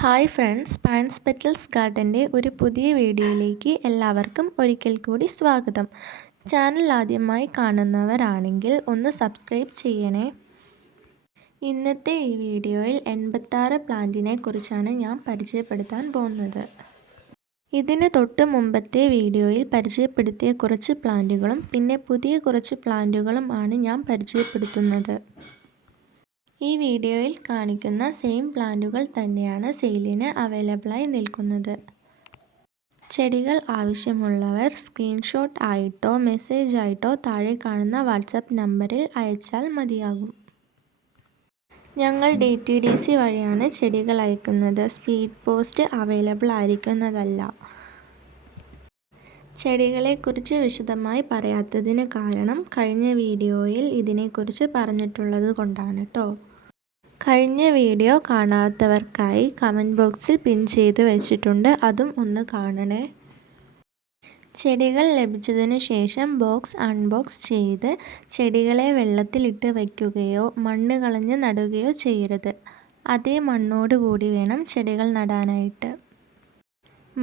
Hi friends pans petals ഗാർഡന്റെ ഒരു പുതിയ വീഡിയോയിലേക്ക് എല്ലാവർക്കും ഒരിക്കൽ കൂടി സ്വാഗതം. ചാനൽ ആദ്യമായി കാണുന്നവരാണെങ്കിൽ ഒന്ന് സബ്സ്ക്രൈബ് ചെയ്യണേ. ഇന്നത്തെ ഈ വീഡിയോയിൽ എൺപത്താറ് പ്ലാന്റിനെ കുറിച്ചാണ് ഞാൻ പരിചയപ്പെടുത്താൻ പോകുന്നത്. ഇതിന് തൊട്ട് മുമ്പത്തെ വീഡിയോയിൽ പരിചയപ്പെടുത്തിയ കുറച്ച് പ്ലാന്റുകളും പിന്നെ പുതിയ കുറച്ച് പ്ലാന്റുകളും ആണ് ഞാൻ പരിചയപ്പെടുത്തുന്നത്. ഈ വീഡിയോയിൽ കാണിക്കുന്ന സെയിം പ്ലാന്റുകൾ തന്നെയാണ് സെയിലിന് അവൈലബിളായി നിൽക്കുന്നത്. ചെടികൾ ആവശ്യമുള്ളവർ സ്ക്രീൻഷോട്ട് ആയിട്ടോ മെസ്സേജ് ആയിട്ടോ താഴെ കാണുന്ന വാട്സപ്പ് നമ്പറിൽ അയച്ചാൽ മതിയാകും. ഞങ്ങൾ ഡി ടി ഡി സി വഴിയാണ് ചെടികൾ അയക്കുന്നത്. സ്പീഡ് പോസ്റ്റ് അവൈലബിൾ ആയിരിക്കുന്നതല്ല. ചെടികളെക്കുറിച്ച് വിശദമായി പറയാത്തതിന് കാരണം കഴിഞ്ഞ വീഡിയോയിൽ ഇതിനെക്കുറിച്ച് പറഞ്ഞിട്ടുള്ളത് കൊണ്ടാണ് കേട്ടോ കഴിഞ്ഞ വീഡിയോ കാണാത്തവർക്കായി കമന്റ് ബോക്സിൽ പിൻ ചെയ്ത് വെച്ചിട്ടുണ്ട്. അതും ഒന്ന് കാണണേ. ചെടികൾ ലഭിച്ചതിന് ശേഷം ബോക്സ് അൺബോക്സ് ചെയ്ത് ചെടികളെ വെള്ളത്തിലിട്ട് വയ്ക്കുകയോ മണ്ണ് കളഞ്ഞ് നടുകയോ ചെയ്യരുത്. അതേ മണ്ണോട് കൂടി വേണം ചെടികൾ നടാനായിട്ട്.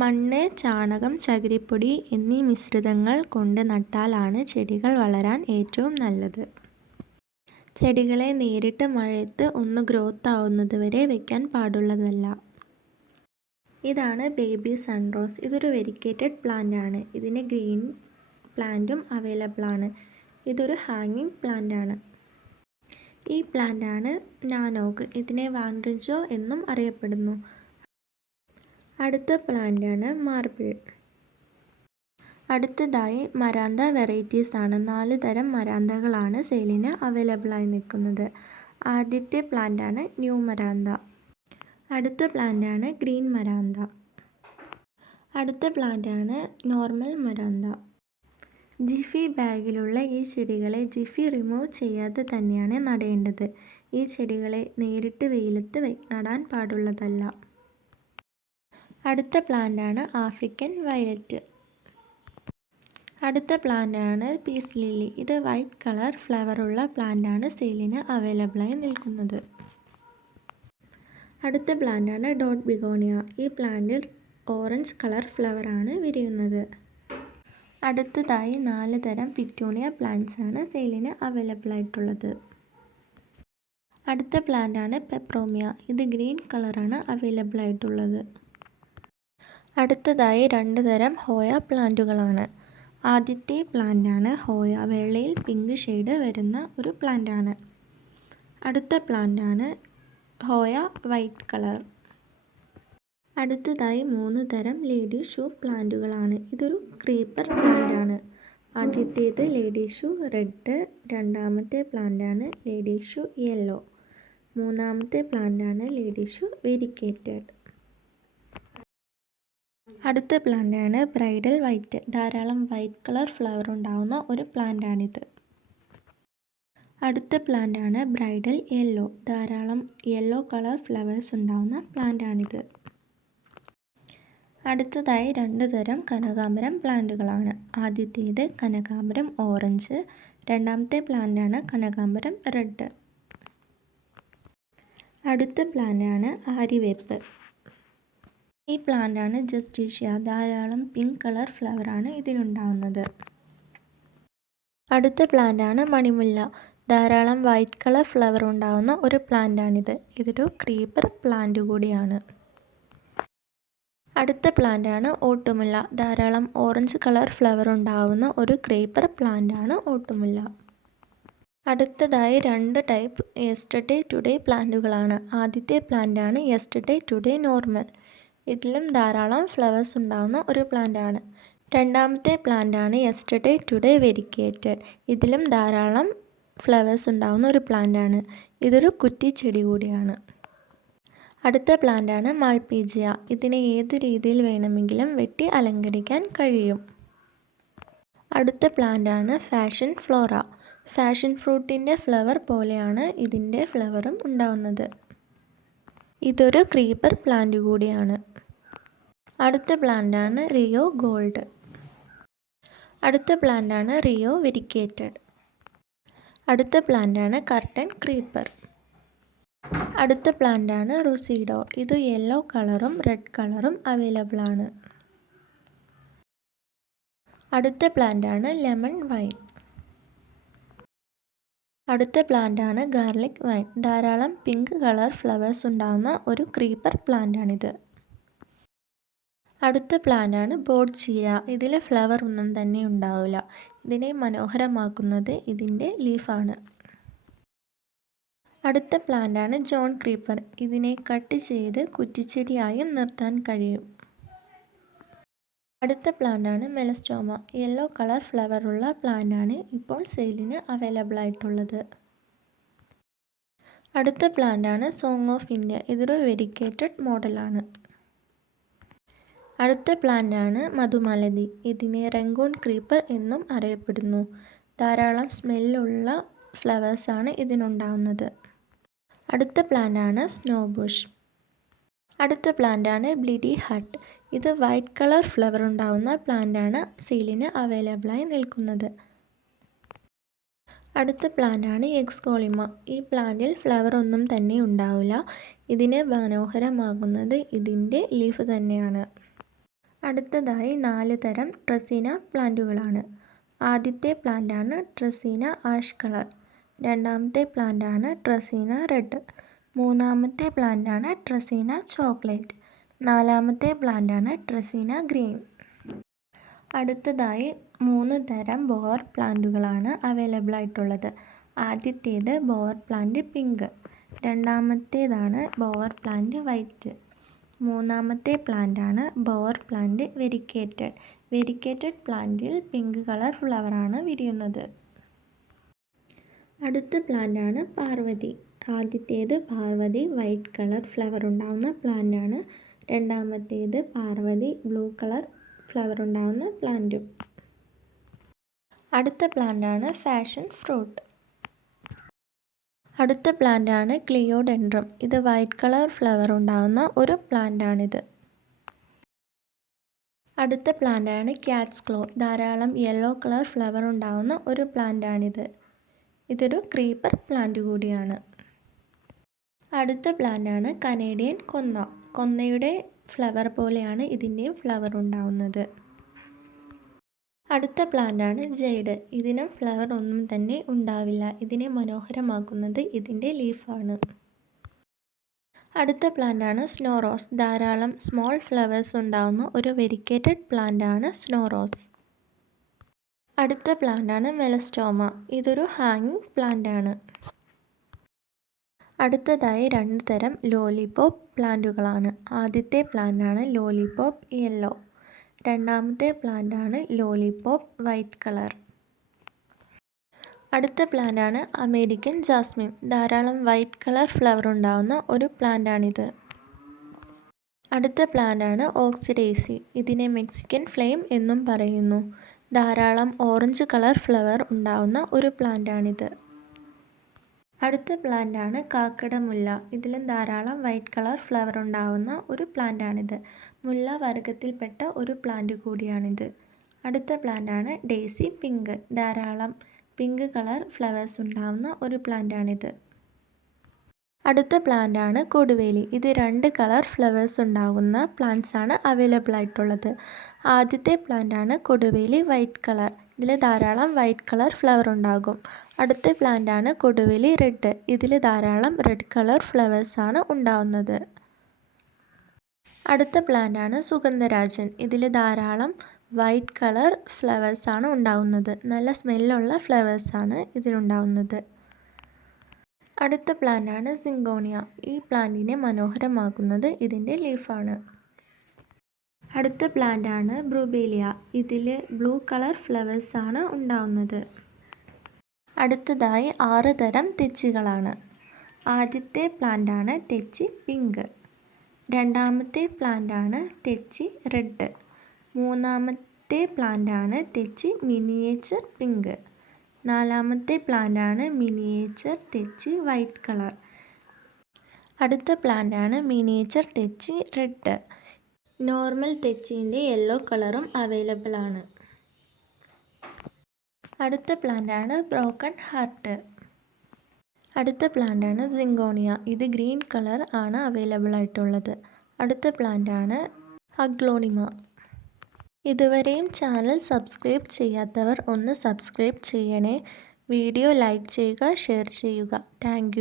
മണ്ണ് ചാണകം ചകിരിപ്പൊടി എന്നീ മിശ്രിതങ്ങൾ കൊണ്ട് നട്ടാലാണ് ചെടികൾ വളരാൻ ഏറ്റവും നല്ലത്. ചെടികളെ നേരിട്ട് മഴയത്ത് ഒന്ന് ഗ്രോത്ത് ആവുന്നത് വരെ വെക്കാൻ പാടുള്ളതല്ല. ഇതാണ് ബേബി സൺറോസ്. ഇതൊരു വെരിക്കേറ്റഡ് പ്ലാന്റ് ആണ്. ഇതിന് ഗ്രീൻ പ്ലാന്റും അവൈലബിൾ ആണ്. ഇതൊരു ഹാങ്ങിങ് പ്ലാന്റ് ആണ്. ഈ പ്ലാന്റ് ആണ് നാനോക്ക് ഇതിനെ വാൻറിഞ്ചോ എന്നും അറിയപ്പെടുന്നു. അടുത്ത പ്ലാന്റ് ആണ് മാർബിൾ. അടുത്തതായി മരാന്ത വെറൈറ്റീസ് ആണ്. നാല് തരം മരാന്തകളാണ് സെയിലിന് അവൈലബിളായി നിൽക്കുന്നത്. ആദ്യത്തെ പ്ലാന്റാണ് ന്യൂ മരാന്ത. അടുത്ത പ്ലാന്റാണ് ഗ്രീൻ മരാന്ത. അടുത്ത പ്ലാന്റാണ് നോർമൽ മരാന്ത. ജിഫി ബാഗിലുള്ള ഈ ചെടികളെ ജിഫി റിമൂവ് ചെയ്യാതെ തന്നെയാണ് നടേണ്ടത്. ഈ ചെടികളെ നേരിട്ട് വെയിലത്ത് നടാൻ പാടുള്ളതല്ല. അടുത്ത പ്ലാന്റാണ് ആഫ്രിക്കൻ വയലറ്റ്. അടുത്ത പ്ലാന്റാണ് പീസ് ലില്ലി. ഇത് വൈറ്റ് കളർ ഫ്ലവർ ഉള്ള ഫ്ലവറുള്ള പ്ലാന്റാണ് സെയിലിന് അവൈലബിളായി നിൽക്കുന്നത്. അടുത്ത പ്ലാന്റാണ് ഡോട്ട് ബിഗോണിയ. ഈ പ്ലാന്റിൽ ഓറഞ്ച് കളർ ഫ്ലവർ ആണ് വിരിയുന്നത്. അടുത്തതായി നാല് തരം പിറ്റൂണിയ പ്ലാന്റ്സ് ആണ് സെയിലിന് അവൈലബിൾ ആയിട്ടുള്ളത് അടുത്ത ആണ് പെപ്രോമിയ. ഇത് ഗ്രീൻ കളറാണ് അവൈലബിൾ ആയിട്ടുള്ളത് അടുത്തതായി രണ്ട് തരം ഹോയ പ്ലാന്റുകളാണ്. ആദ്യത്തെ പ്ലാന്റാണ് ഹോയ. വെള്ളയിൽ പിങ്ക് ഷെയ്ഡ് വരുന്ന ഒരു പ്ലാന്റാണ്. അടുത്ത പ്ലാന്റാണ് ഹോയ വൈറ്റ് കളർ. അടുത്തതായി മൂന്ന് തരം ലേഡി ഷൂ പ്ലാന്റുകളാണ്. ഇതൊരു ക്രീപ്പർ പ്ലാന്റാണ്. ആദ്യത്തേത് ലേഡി ഷൂ റെഡ് രണ്ടാമത്തെ പ്ലാന്റാണ് ലേഡി ഷൂ യെല്ലോ. മൂന്നാമത്തെ പ്ലാന്റാണ് ലേഡി ഷൂ വെരിക്കേറ്റഡ്. അടുത്ത പ്ലാന്റാണ് ബ്രൈഡൽ വൈറ്റ്. ധാരാളം വൈറ്റ് കളർ ഫ്ലവർ ഉണ്ടാകുന്ന ഒരു പ്ലാന്റാണിത്. അടുത്ത പ്ലാന്റാണ് ബ്രൈഡൽ യെല്ലോ. ധാരാളം യെല്ലോ കളർ ഫ്ലവേഴ്സ് ഉണ്ടാകുന്ന പ്ലാന്റാണിത്. അടുത്തതായി രണ്ട് തരം കനകാമ്പരം പ്ലാന്റുകളാണ്. ആദ്യത്തേത് കനകാമ്പരം ഓറഞ്ച് രണ്ടാമത്തെ പ്ലാന്റാണ് കനകാമ്പരം റെഡ്. അടുത്ത പ്ലാന്റാണ് ആര്യവേപ്പ്. ഈ പ്ലാന്റാണ് ജസ്റ്റീഷ്യ ധാരാളം പിങ്ക് കളർ ഫ്ലവറാണ് ഇതിനുണ്ടാവുന്നത്. അടുത്ത പ്ലാന്റാണ് മണിമുല്ല. ധാരാളം വൈറ്റ് കളർ ഫ്ലവർ ഉണ്ടാവുന്ന ഒരു പ്ലാന്റാണിത് ഇതൊരു ക്രീപ്പർ പ്ലാന്റ് കൂടിയാണ്. അടുത്ത പ്ലാന്റാണ് ഓട്ടുമുല്ല. ധാരാളം ഓറഞ്ച് കളർ ഫ്ലവർ ഉണ്ടാവുന്ന ഒരു ക്രീപ്പർ പ്ലാന്റാണ് ഓട്ടുമുല്ല. അടുത്തതായി രണ്ട് ടൈപ്പ് യെസ്റ്റർഡേ ടുഡേ പ്ലാന്റുകളാണ് ആദ്യത്തെ പ്ലാന്റാണ് യെസ്റ്റർഡേ ടുഡേ നോർമൽ ഇതിലും ധാരാളം ഫ്ലവേഴ്സ് ഉണ്ടാകുന്ന ഒരു പ്ലാന്റ് ആണ്. രണ്ടാമത്തെ പ്ലാന്റ് ആണ് യെസ്റ്റർഡേ ടുഡേ വെരിക്കേറ്റഡ് ഇതിലും ധാരാളം ഫ്ലവേഴ്സ് ഉണ്ടാകുന്ന ഒരു പ്ലാന്റ് ആണ്. ഇതൊരു കുറ്റി ചെടി കൂടിയാണ്. അടുത്ത പ്ലാന്റ് ആണ് മാൾപീജിയ ഇതിനെ ഏത് രീതിയിൽ വേണമെങ്കിലും വെട്ടി അലങ്കരിക്കാൻ കഴിയും. അടുത്ത പ്ലാന്റ് ആണ് ഫാഷൻ ഫ്ലോറ ഫാഷൻ ഫ്രൂട്ടിന്റെ ഫ്ലവർ പോലെയാണ് ഇതിന്റെ ഫ്ലവറും ഉണ്ടാകുന്നത് ഇതൊരു ക്രീപ്പർ പ്ലാന്റ് കൂടിയാണ്. അടുത്ത പ്ലാന്റാണ് റിയോ ഗോൾഡ്. അടുത്ത പ്ലാന്റാണ് റിയോ വെരിക്കേറ്റഡ്. അടുത്ത പ്ലാന്റാണ് കർട്ടൻ ക്രീപ്പർ. അടുത്ത പ്ലാന്റാണ് റുസീഡോ. ഇത് യെല്ലോ കളറും റെഡ് കളറും അവൈലബിൾ ആണ് അടുത്ത പ്ലാന്റാണ് ലെമൺ വൈൻ. അടുത്ത പ്ലാന്റാണ് ഗാർലിക് വൈൻ. ധാരാളം പിങ്ക് കളർ ഫ്ലവേഴ്സ് ഉണ്ടാകുന്ന ഒരു ക്രീപ്പർ പ്ലാന്റ് ആണിത് അടുത്ത പ്ലാന്റാണ് ബോട്ട് ചീര ഇതിലെ ഫ്ലവർ ഒന്നും തന്നെ ഉണ്ടാവില്ല. ഇതിനെ മനോഹരമാക്കുന്നത് ഇതിന്റെ ലീഫാണ്. അടുത്ത പ്ലാന്റാണ് ജോൺ ക്രീപ്പർ. ഇതിനെ കട്ട് ചെയ്ത് കുറ്റിച്ചെടിയായും നിർത്താൻ കഴിയും. അടുത്ത പ്ലാന്റ് ആണ് മെലസ്റ്റോമ. യെല്ലോ കളർ ഫ്ലവർ ഉള്ള പ്ലാന്റ് ആണ് ഇപ്പോൾ സെയിലിന് അവൈലബിൾ ആയിട്ടുള്ളത് അടുത്ത പ്ലാന്റ് ആണ് സോങ് ഓഫ് ഇന്ത്യ. ഇതൊരു വെരിക്കേറ്റഡ് മോഡലാണ്. അടുത്ത പ്ലാന്റ് ആണ് മധുമാലതി. ഇതിനെ റെങ്കോൺ ക്രീപ്പർ എന്നും അറിയപ്പെടുന്നു. ധാരാളം സ്മെല്ലുള്ള ഫ്ലവേഴ്സാണ് ഇതിനുണ്ടാവുന്നത്. അടുത്ത പ്ലാന്റ് ആണ് സ്നോ ബുഷ്. അടുത്ത പ്ലാന്റ് ആണ് ബ്ലിഡി ഹട്ട്. ഇത് വൈറ്റ് കളർ ഫ്ലവർ ഉണ്ടാവുന്ന പ്ലാന്റ് ആണ് സീലിന് അവൈലബിളായി നിൽക്കുന്നത്. അടുത്ത പ്ലാന്റ് ആണ് എക്സ്കോളിമ ഈ പ്ലാന്റിൽ ഫ്ലവർ ഒന്നും തന്നെ ഉണ്ടാവില്ല. ഇതിനെ മനോഹരമാകുന്നത് ഇതിന്റെ ലീഫ് തന്നെയാണ്. അടുത്തതായി നാല് തരം ട്രസീന പ്ലാന്റുകളാണ് ആദ്യത്തെ പ്ലാന്റ് ആണ് ട്രസീന ആഷ് കളർ രണ്ടാമത്തെ പ്ലാന്റ് ആണ് ട്രസീന റെഡ് മൂന്നാമത്തെ പ്ലാന്റ് ആണ് ട്രസീന ചോക്ലേറ്റ് നാലാമത്തെ പ്ലാന്റാണ് ട്രസീന ഗ്രീൻ. അടുത്തതായി മൂന്ന് തരം ബോർ പ്ലാന്റുകളാണ് അവൈലബിൾ ആയിട്ടുള്ളത് ആദ്യത്തേത് ബോർ പ്ലാന്റ് പിങ്ക് രണ്ടാമത്തേതാണ് ബോർ പ്ലാന്റ് വൈറ്റ് മൂന്നാമത്തെ പ്ലാന്റാണ് ബോർ പ്ലാന്റ് വെരിക്കേറ്റഡ്. വെരിക്കേറ്റഡ് പ്ലാന്റിൽ പിങ്ക് കളർ ഫ്ലവറാണ് വിരിയുന്നത്. അടുത്ത പ്ലാന്റാണ് പാർവതി. ആദ്യത്തേത് പാർവതി വൈറ്റ് കളർ ഫ്ലവർ ഉണ്ടാകുന്ന പ്ലാന്റാണ് രണ്ടാമത്തേത് പാർവതി ബ്ലൂ കളർ ഫ്ലവർ ഉണ്ടാകുന്ന പ്ലാന്റും അടുത്ത പ്ലാന്റാണ് ഫാഷൻ ഫ്രൂട്ട് അടുത്ത പ്ലാന്റാണ് ക്ലിയോഡെൻഡ്രം ഇത് വൈറ്റ് കളർ ഫ്ലവർ ഉണ്ടാകുന്ന ഒരു പ്ലാന്റാണിത് അടുത്ത പ്ലാന്റാണ് ക്യാറ്റ്സ് ക്ലോ ധാരാളം യെല്ലോ കളർ ഫ്ലവർ ഉണ്ടാകുന്ന ഒരു പ്ലാന്റാണിത് ഇതൊരു ക്രീപ്പർ പ്ലാന്റ് കൂടിയാണ്. അടുത്ത പ്ലാന്റാണ് കനേഡിയൻ കൊന്ന. കൊന്നയുടെ ഫ്ലവർ പോലെയാണ് ഇതിന്റെയും ഫ്ലവർ ഉണ്ടാവുന്നത്. അടുത്ത പ്ലാന്റാണ് ജെയ്ഡ് ഇതിനും ഫ്ലവർ ഒന്നും തന്നെ ഉണ്ടാവില്ല. ഇതിനെ മനോഹരമാക്കുന്നത് ഇതിന്റെ ലീഫാണ് അടുത്ത പ്ലാന്റാണ് സ്നോ റോസ് ധാരാളം സ്മോൾ ഫ്ലവേഴ്സ് ഉണ്ടാകുന്ന ഒരു വെരിക്കേറ്റഡ് പ്ലാന്റാണ് സ്നോ റോസ് അടുത്ത പ്ലാന്റാണ് മെലസ്റ്റോമ ഇതൊരു ഹാങ്ങിങ് പ്ലാന്റാണ് അടുത്തതായി രണ്ട് തരം ലോലിപോപ്പ് പ്ലാന്റുകളാണ്. ആദ്യത്തെ പ്ലാന്റാണ് ലോലിപോപ്പ് യെല്ലോ. രണ്ടാമത്തെ പ്ലാന്റാണ് ലോലിപോപ്പ് വൈറ്റ് കളർ. അടുത്ത പ്ലാന്റാണ് അമേരിക്കൻ ജാസ്മിൻ. ധാരാളം വൈറ്റ് കളർ ഫ്ലവർ ഉണ്ടാകുന്ന ഒരു പ്ലാന്റാണിത്. അടുത്ത പ്ലാന്റാണ് ഓക്സിഡേസി. ഇതിനെ മെക്സിക്കൻ ഫ്ലെയിം എന്നും പറയുന്നു. ധാരാളം ഓറഞ്ച് കളർ ഫ്ലവർ ഉണ്ടാകുന്ന ഒരു പ്ലാന്റ് ആണിത് അടുത്ത പ്ലാന്റ് ആണ് കാക്കടമുല്ല. ഇതിലും ധാരാളം വൈറ്റ് കളർ ഫ്ലവർ ഉണ്ടാകുന്ന ഒരു പ്ലാന്റ് ആണിത് മുല്ല വർഗത്തിൽപ്പെട്ട ഒരു പ്ലാന്റ് കൂടിയാണിത്. അടുത്ത പ്ലാന്റ് ആണ് ഡേസി പിങ്ക്. ധാരാളം പിങ്ക് കളർ ഫ്ലവേഴ്സ് ഉണ്ടാകുന്ന ഒരു പ്ലാന്റ് ആണിത് അടുത്ത പ്ലാന്റ് ആണ് കൊടുവേലി. ഇത് രണ്ട് കളർ ഫ്ലവേഴ്സ് ഉണ്ടാകുന്ന പ്ലാന്റ്സ് ആണ് അവൈലബിൾ ആയിട്ടുള്ളത് ആദ്യത്തെ പ്ലാന്റ് ആണ് കൊടുവേലി വൈറ്റ് കളർ. ഇതിൽ ധാരാളം വൈറ്റ് കളർ ഫ്ലവർ ഉണ്ടാകും. അടുത്ത പ്ലാന്റ് ആണ് കൊടുവലി റെഡ് ഇതിൽ ധാരാളം റെഡ് കളർ ഫ്ലവേഴ്സ് ആണ് ഉണ്ടാകുന്നത് അടുത്ത പ്ലാന്റ് ആണ് സുഗന്ധരാജൻ. ഇതിൽ ധാരാളം വൈറ്റ് കളർ ഫ്ലവേഴ്സ് ആണ് ഉണ്ടാകുന്നത് നല്ല സ്മെല്ലുള്ള ഫ്ലവേഴ്സ് ആണ് ഇതിലുണ്ടാകുന്നത് അടുത്ത പ്ലാന്റ് ആണ് സിങ്കോണിയ ഈ പ്ലാന്റിനെ മനോഹരമാക്കുന്നത് ഇതിന്റെ ലീഫാണ് അടുത്ത പ്ലാന്റ് ആണ് ബ്രൂബേലിയ ഇതിൽ ബ്ലൂ കളർ ഫ്ലവേഴ്സ് ആണ് ഉണ്ടാവുന്നത്. അടുത്തതായി ആറ് തരം തെച്ചുകളാണ്. ആദ്യത്തെ പ്ലാന്റ് ആണ് തെച്ചി പിങ്ക് രണ്ടാമത്തെ പ്ലാന്റ് ആണ് തെച്ചി റെഡ് മൂന്നാമത്തെ പ്ലാന്റ് ആണ് തെച്ചി മിനിയേച്ചർ പിങ്ക് നാലാമത്തെ പ്ലാന്റ് ആണ് മിനിയേച്ചർ തെച്ചി വൈറ്റ് കളർ അടുത്ത പ്ലാന്റ് ആണ് മിനിയേച്ചർ തെച്ചി റെഡ് നോർമൽ തെച്ചിന്റെ യെല്ലോ കളറും അവൈലബിൾ ആണ് അടുത്ത പ്ലാന്റ് ആണ് ബ്രോക്കൺ ഹാർട്ട്. അടുത്ത പ്ലാന്റാണ് സിങ്കോണിയ. ഇത് ഗ്രീൻ കളർ ആണ് അവൈലബിൾ ആയിട്ടുള്ളത് അടുത്ത പ്ലാന്റാണ് അഗ്ലോണിമ. ഇതുവരെയും ചാനൽ സബ്സ്ക്രൈബ് ചെയ്യാത്തവർ ഒന്ന് സബ്സ്ക്രൈബ് ചെയ്യണേ. വീഡിയോ ലൈക്ക് ചെയ്യുക ഷെയർ ചെയ്യുക. താങ്ക്